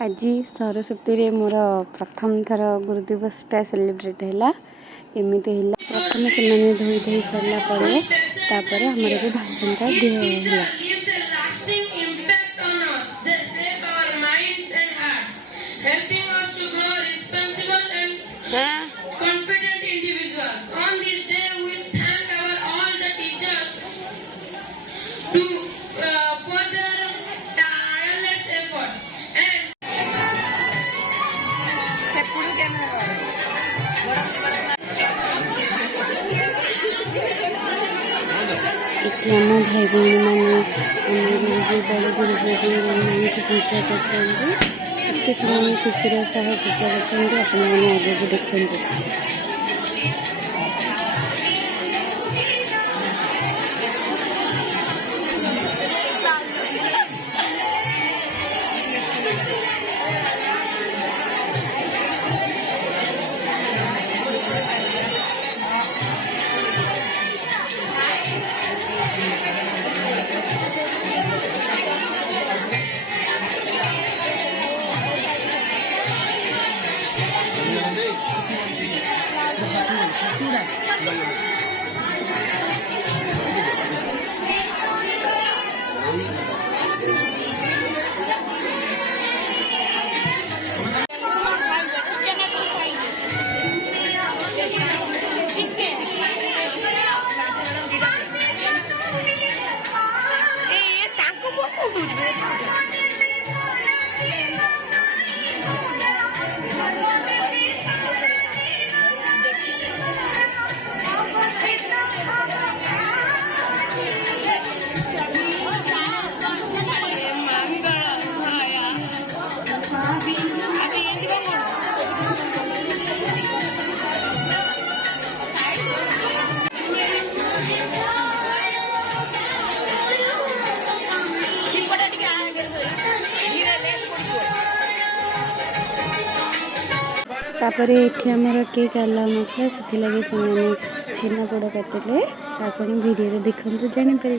आज सरस्वती मोर प्रथम थर गुरुदिवसटा सेलिब्रेट है एमती है प्रथम से धोई धोई सारापर आमर भी भाषणटा दिहला आम भाई भौणी मैंने बड़े गुरु मान को पूजा करते से खुशी सह पूजा करते आपने आगे देखते। तापर ये आमर केक अलाउ ना से छेना पोड़ काटिले आप वीडियो देखते जानीपर।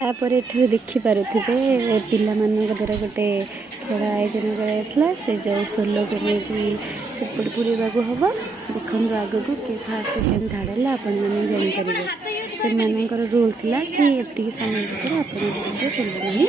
तापर ये देखिपे पिला द्वारा गोटे खेल आयोजन कराइला से जो सोलो को लेकिन सेपट पूरा हम देखो आग को किए फास्ट सेकेंड थर्ड है आपण मैंने जानीपर से रूल थिला कि एति समय भितर आप सोलो नहीं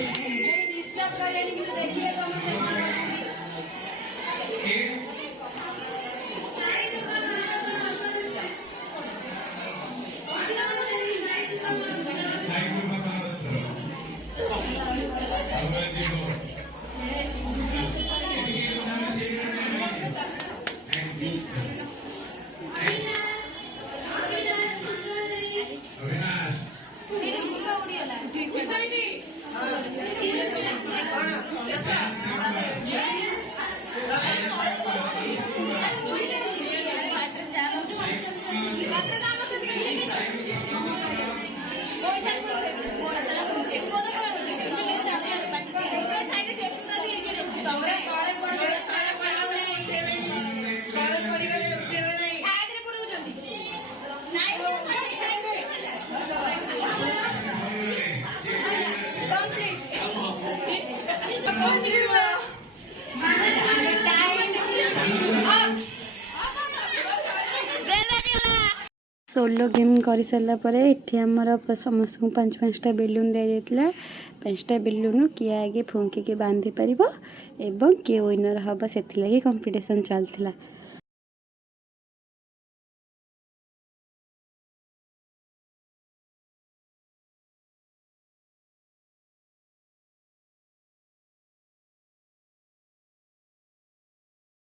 सोलो गेम कर सारापर ये आमर समस्त को 5-5टा बेलून दि जाता 5टा बेलून किए आगे फुंकी बांधि पार एवं किए विनर हम से कंपटीशन चलता।